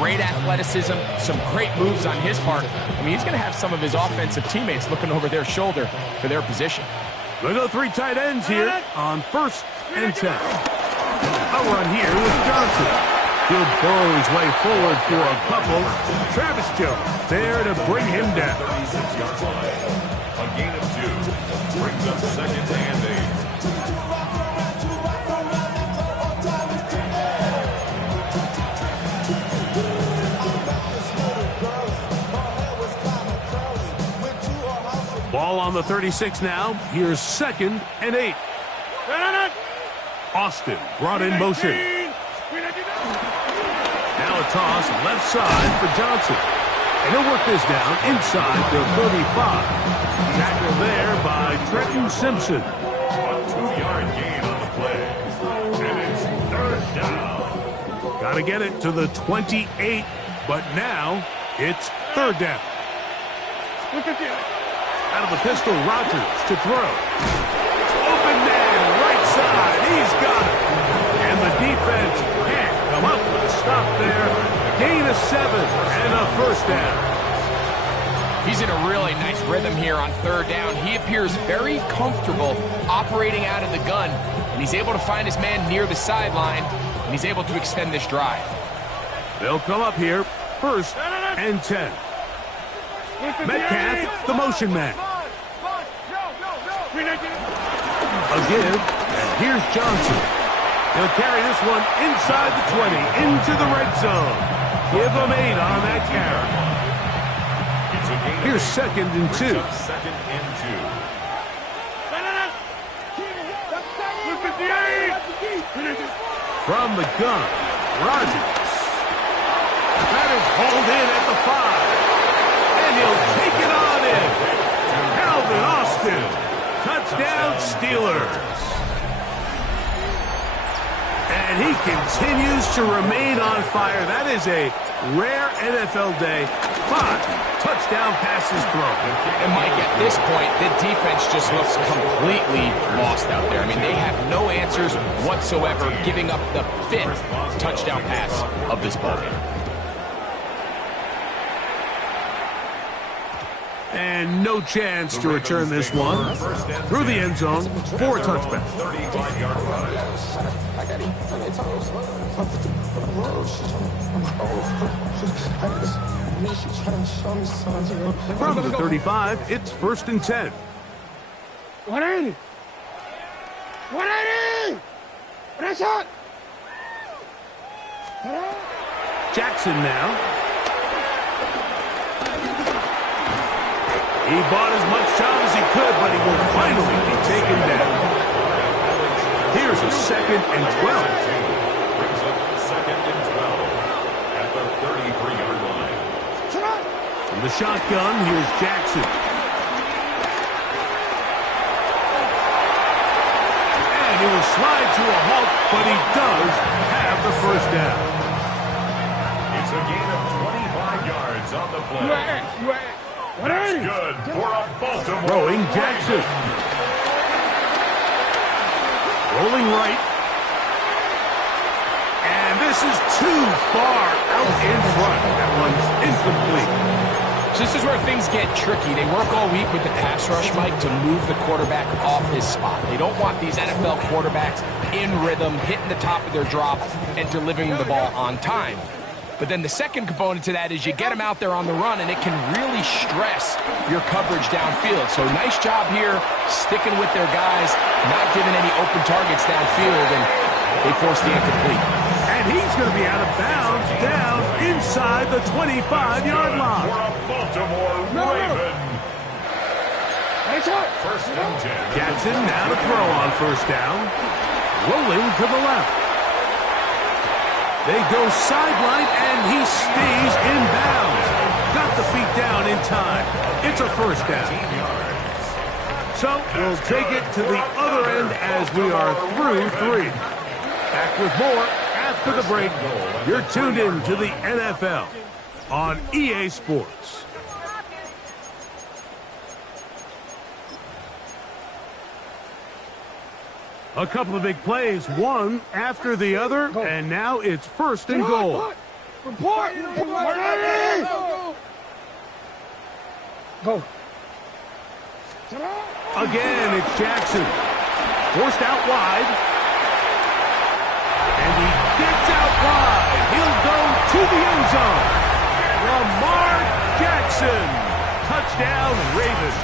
great athleticism, some great moves on his part. I mean, he's going to have some of his offensive teammates looking over their shoulder for their position. We'll go 3 tight ends here on 1st and 10. A run here with Johnson. He'll burrow his way forward for a couple. Travis Jones there to bring him down. 36-yard line. A gain of 2. Brings up 2nd and 8. Ball on the 36 now. Here's 2nd and 8. Austin brought in motion. Now a toss left side for Johnson. And he'll work this down inside the 35. Tackle there by Trenton Simpson. A 2-yard gain on the play. And it's 3rd down. Got to get it to the 28, but now it's 3rd down. Out of the pistol, Rodgers to throw. Open man, right side. He's got it. And the defense can't come up with a stop there. Gain of 7 and a 1st down. He's in a really nice rhythm here on 3rd down. He appears very comfortable operating out of the gun, and he's able to find his man near the sideline, and he's able to extend this drive. They'll come up here, 1st and 10. Metcalf, the motion man. A give, and here's Johnson. He'll carry this one inside the 20, into the red zone. Give him 8 on that carry. Here's 2nd and 2. 2nd and 2. From the gun, Rodgers. That is hauled in at the 5. And he'll take it on in. Calvin Austin. Touchdown Steelers. And he continues to remain on fire. That is a rare NFL day. 5 touchdown passes thrown. And Mike, at this point, the defense just looks completely lost out there. I mean, they have no answers whatsoever, giving up the 5th touchdown pass of this ballgame. And no chance to return this one. Through the end zone, 4 touchdowns. 35-yard run. From the 35, it's 1st and 10. 180. 180. Pressure. Jackson now. He bought as much time as he could, but he will finally be taken down. Here's a 2nd and 12. Brings up 2nd and 12 at the 33-yard line. From the shotgun, here's Jackson. And he will slide to a halt, but he does have the 1st down. It's a gain of 25 yards on the play. That's good for a Baltimore. Throwing Jackson. Rolling right. And this is too far out in front. That one's incomplete. So this is where things get tricky. They work all week with the pass rush, Mike, to move the quarterback off his spot. They don't want these NFL quarterbacks in rhythm, hitting the top of their drop, and delivering the ball on time. But then the second component to that is you get them out there on the run, and it can really stress your coverage downfield. So nice job here, sticking with their guys, not giving any open targets downfield, and they force the incomplete. And he's going to be out of bounds down inside the 25-yard line. For a Baltimore Raven. 1st and 10. Jackson now to throw on 1st down. Rolling to the left. They go sideline, and he stays in bounds. Got the feet down in time. It's a 1st down. So we'll take it to the other end as we are through 3. Back with more after the break. You're tuned in to the NFL on EA Sports. A couple of big plays, one after the other, and now it's 1st and goal. Report! Go. Again, it's Jackson. Forced out wide. And he gets out wide. He'll go to the end zone. Lamar Jackson. Touchdown, Ravens.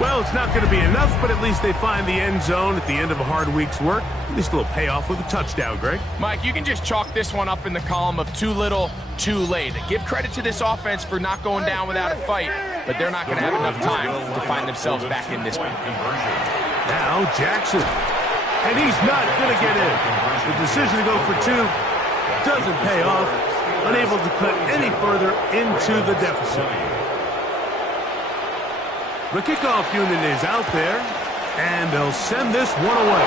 Well, it's not going to be enough, but at least they find the end zone at the end of a hard week's work. At least a little payoff with a touchdown, Greg. Mike, you can just chalk this one up in the column of too little, too late. Give credit to this offense for not going down without a fight, but they're not going to have enough time to find themselves back in this one. Now Jackson. And he's not going to get in. The decision to go for two doesn't pay off. Unable to cut any further into the deficit. The kickoff unit is out there, and they'll send this one away.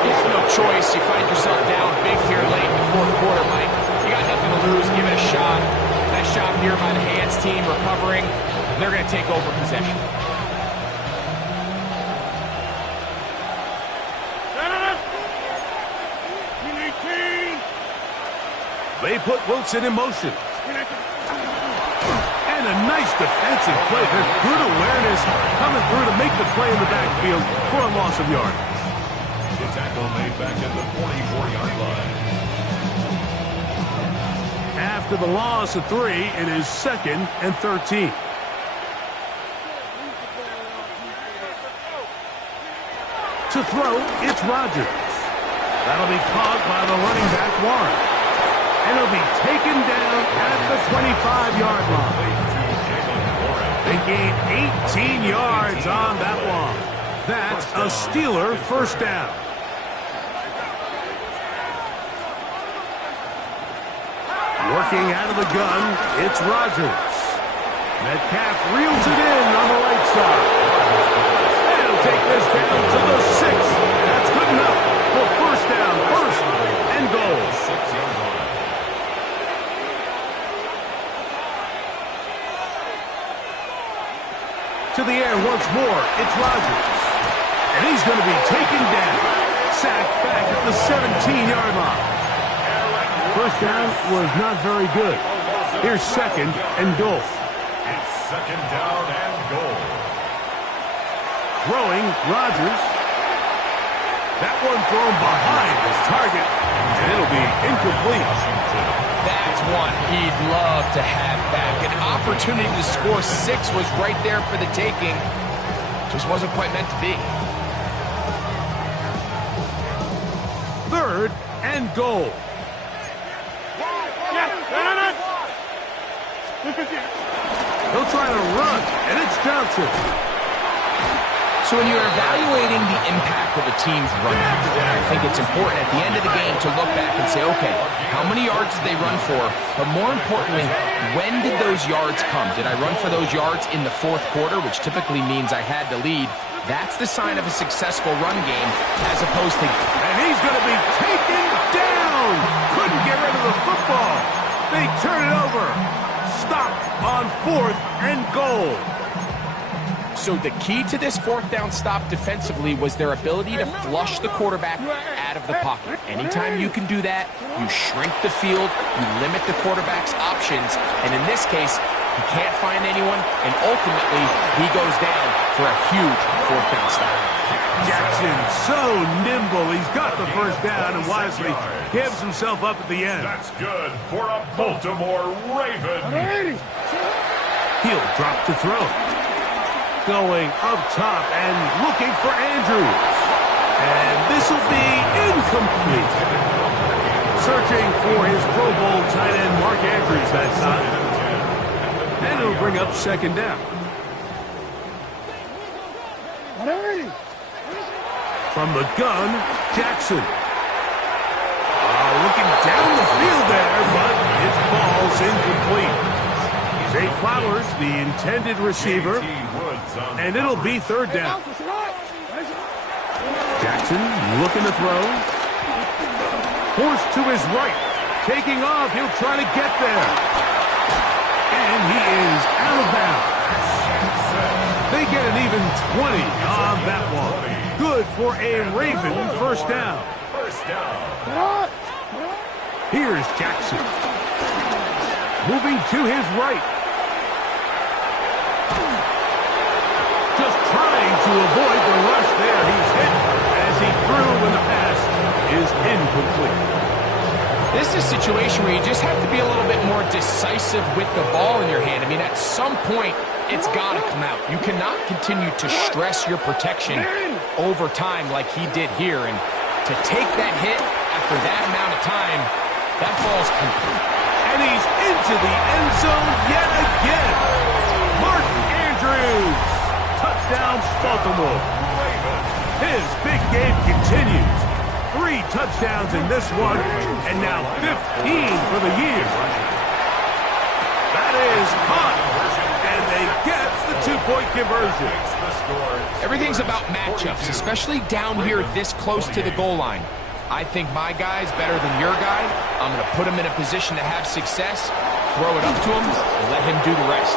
There's no choice. You find yourself down big here late in the fourth quarter, Mike. You got nothing to lose. Give it a shot. Nice job here by the hands team recovering. They're going to take over possession. They put Wilson in motion. And a nice defensive play. There's good awareness coming through to make the play in the backfield for a loss of yard. The tackle made back at the 44-yard line. After the loss of 3, it is 2nd and 13. To throw, it's Rodgers. That'll be caught by the running back, Warren. And he'll be taken down at the 25-yard line. They gain 18 yards on that one. That's a Steeler first down. Working out of the gun, it's Rodgers. Metcalf reels it in on the right side. And he'll take this down to the 6. That's good enough for first down, first and goal. 6-yard line. To the air once more, it's Rodgers. And he's going to be taken down. Sacked back at the 17-yard line. First down was not very good. Here's 2nd and goal. It's 2nd down and goal. Throwing, Rodgers. That one thrown behind his target, and it'll be incomplete. That's one he'd love to have back. An opportunity to score 6 was right there for the taking. Just wasn't quite meant to be. 3rd and goal. He'll try to run, and it's Johnson. So when you're evaluating the impact of a team's running, I think it's important at the end of the game to look back and say, okay, how many yards did they run for? But more importantly, when did those yards come? Did I run for those yards in the fourth quarter, which typically means I had to lead? That's the sign of a successful run game as opposed to... And he's going to be taken down. Couldn't get rid of the football. They turn it over. Stop on 4th and goal. So the key to this fourth down stop defensively was their ability to flush the quarterback out of the pocket. Anytime you can do that, you shrink the field, you limit the quarterback's options, and in this case, he can't find anyone, and ultimately, he goes down for a huge fourth down stop. Jackson, so nimble. He's got the first down and wisely gives himself up at the end. That's good for a Baltimore Raven. He'll drop to throw. Going up top and looking for Andrews. And this will be incomplete. Searching for his Pro Bowl tight end Mark Andrews that time. And it'll bring up 2nd down. From the gun, Jackson. Looking down the field there, but his ball's incomplete. Zay Flowers, the intended receiver, and it'll be 3rd down. Jackson looking to throw. Forced to his right. Taking off, he'll try to get there. And he is out of bounds. They get an even 20 on that one. Good for a Raven first down. First down. Here's Jackson. Moving to his right. Just trying to avoid the rush there. He's hit as he threw when the pass is incomplete. This is a situation where you just have to be a little bit more decisive with the ball in your hand. I mean, at some point, it's got to come out. You cannot continue to stress your protection over time like he did here. And to take that hit after that amount of time, that ball's complete. And he's into the end zone yet again. Martin Andrews. Touchdown, Baltimore. His big game continues. 3 touchdowns in this one, and now 15 for the year. That is caught, and they get the 2-point conversion. Everything's about matchups, especially down here this close to the goal line. I think my guy's better than your guy. I'm going to put him in a position to have success, throw it up to him, and let him do the rest.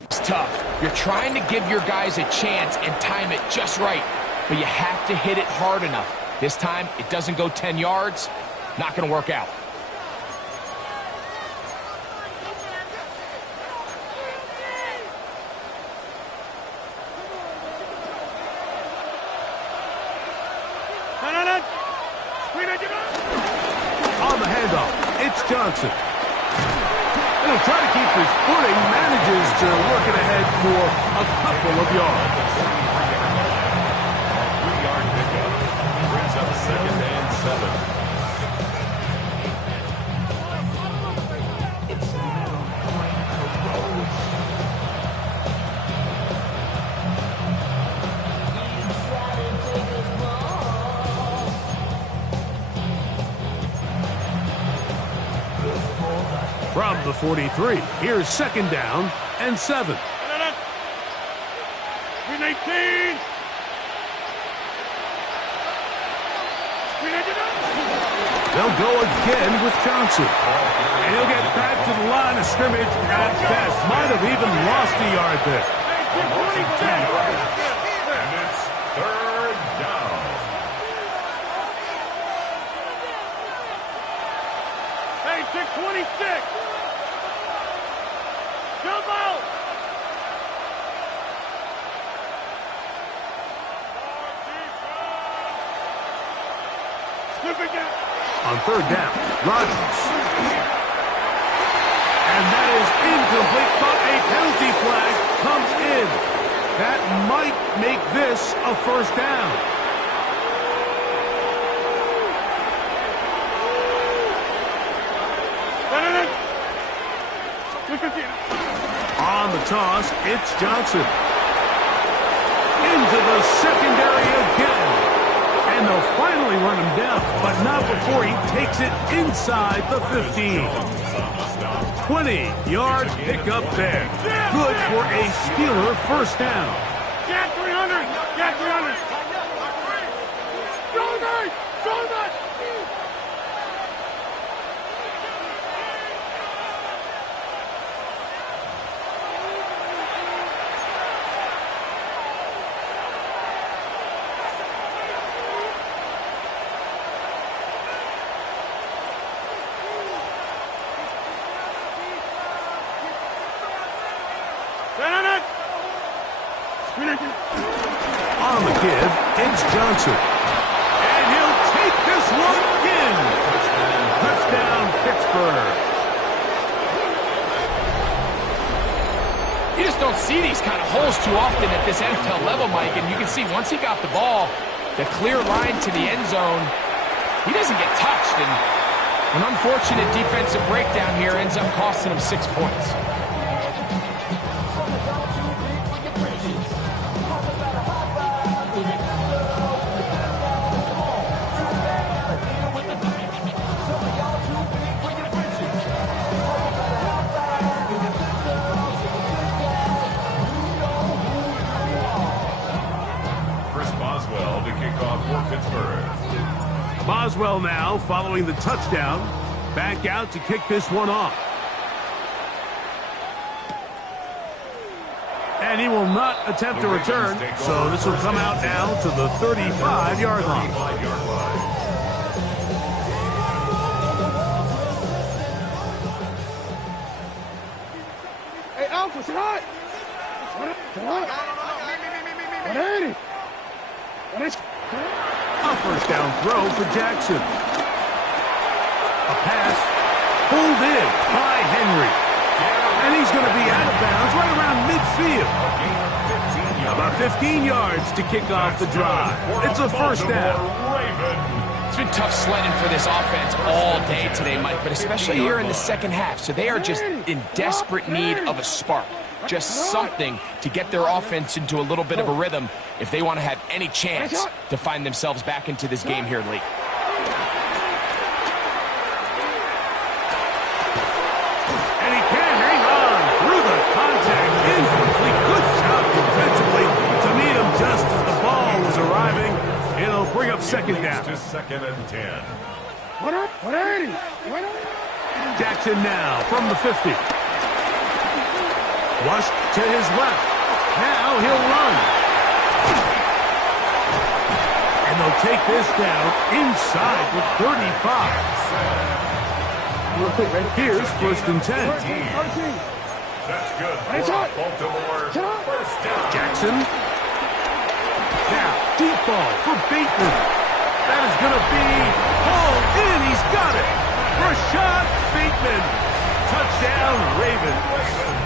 It's tough. You're trying to give your guys a chance and time it just right, but you have to hit it hard enough. This time, it doesn't go 10 yards. Not going to work out. On the handoff, it's Johnson. And he'll try to keep his footing, manages to work it ahead for a couple of yards. 3-yard pickup. Brings up 2nd and 7. From the 43, here's 2nd down and 7. They'll go again with Johnson. And he'll get back to the line of scrimmage at best. Might have even lost a yard there. And it's 3rd down. Hey, 626. Jump out. Slip it down. On 3rd down, Rodgers. And that is incomplete, but a penalty flag comes in. That might make this a 1st down. On the toss, it's Johnson. Into the secondary again. And they'll finally run him down, but not before he takes it inside the 15. 20-yard pickup there. Good for a Steeler 1st down. Get 300. Get 300. Go guys. Go guys. On the give, it's Johnson. And he'll take this one in. Touchdown, Pittsburgh. You just don't see these kind of holes too often at this NFL level, Mike. And you can see once he got the ball, the clear line to the end zone, he doesn't get touched. And An unfortunate defensive breakdown here ends up costing him 6 points. Boswell now, following the touchdown, back out to kick this one off. And he will not attempt to return, so this will come out now to the 35-yard line. Hey, Alpha, sit hot! Sit hot! 180! A first down throw for Jackson. A pass pulled in by Henry. And he's going to be out of bounds right around midfield. About 15 yards to kick off the drive. It's a first down. It's been tough sledding for this offense all day today, Mike, but especially here in the second half. So they are just in desperate need of a spark. Just something to get their offense into a little bit of a rhythm if they want to have any chance to find themselves back into this game here late. And he can't hang on through the contact. Incomplete. Good job defensively to meet him just as the ball was arriving. It'll bring up second down. To second and 10. 180! Jackson now from the 50. Flush to his left. Now he'll run. And they'll take this down inside the 35. Real quick, ready? Here's first and 10. That's good for Baltimore. First down. Jackson. Now, deep ball for Bateman. That is going to be hauled in. He's got it. Rashad Bateman. Touchdown, Ravens.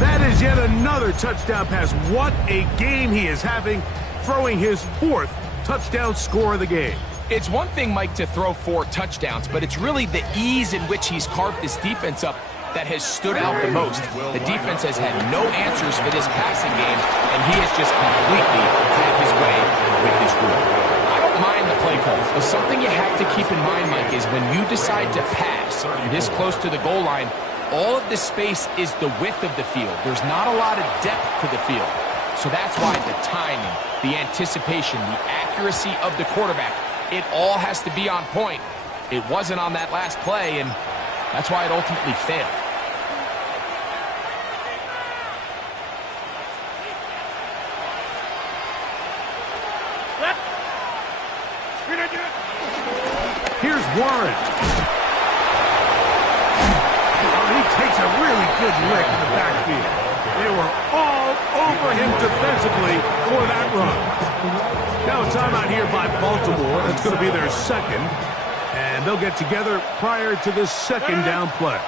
That is yet another touchdown pass. What a game he is having, throwing his 4th touchdown score of the game. It's one thing, Mike, to throw 4 touchdowns, but it's really the ease in which he's carved this defense up that has stood out the most. The defense has had no answers for this passing game, and he has just completely had his way with this group. I don't mind the play call, but something you have to keep in mind, Mike, is when you decide to pass this close to the goal line, all of the space is the width of the field. There's not a lot of depth to the field. So that's why the timing, the anticipation, the accuracy of the quarterback, it all has to be on point. It wasn't on that last play, and that's why it ultimately failed. Here's Warren. He takes a really good lick in the backfield. They were all over him defensively for that run. Now a timeout here by Baltimore. That's going to be their second. And they'll get together prior to the second down play.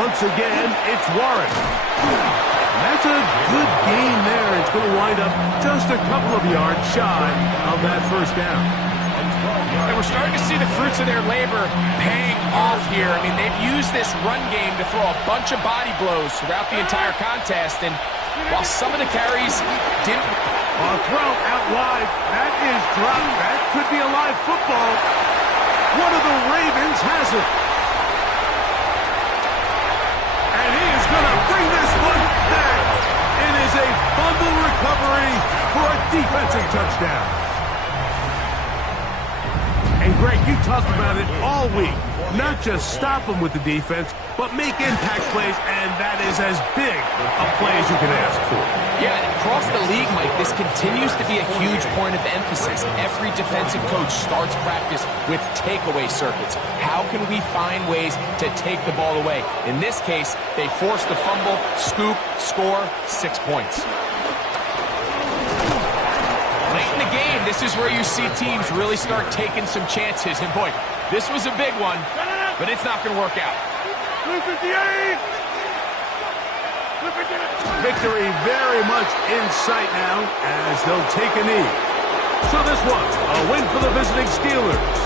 Once again, it's Warren. That's a good gain there. It's going to wind up just a couple of yards shy of that first down. And we're starting to see the fruits of their labor paying off here. I mean, they've used this run game to throw a bunch of body blows throughout the entire contest. And while some of the carries didn't... A throw out wide. That is dropped. That could be a live football. One of the Ravens has it. And he is going to bring this one back. It is a fumble recovery for a defensive touchdown. And Greg, you talked about it all week. Not just stop them with the defense, but make impact plays, and that is as big a play as you can ask for. Yeah, and across the league, Mike, this continues to be a huge point of emphasis. Every defensive coach starts practice with takeaway circuits. How can we find ways to take the ball away? In this case, they forced the fumble, scoop, score, 6 points. Late in the game, this is where you see teams really start taking some chances. And boy, this was a big one, but it's not going to work out. 258! Victory very much in sight now as they'll take a knee. So this one, a win for the visiting Steelers.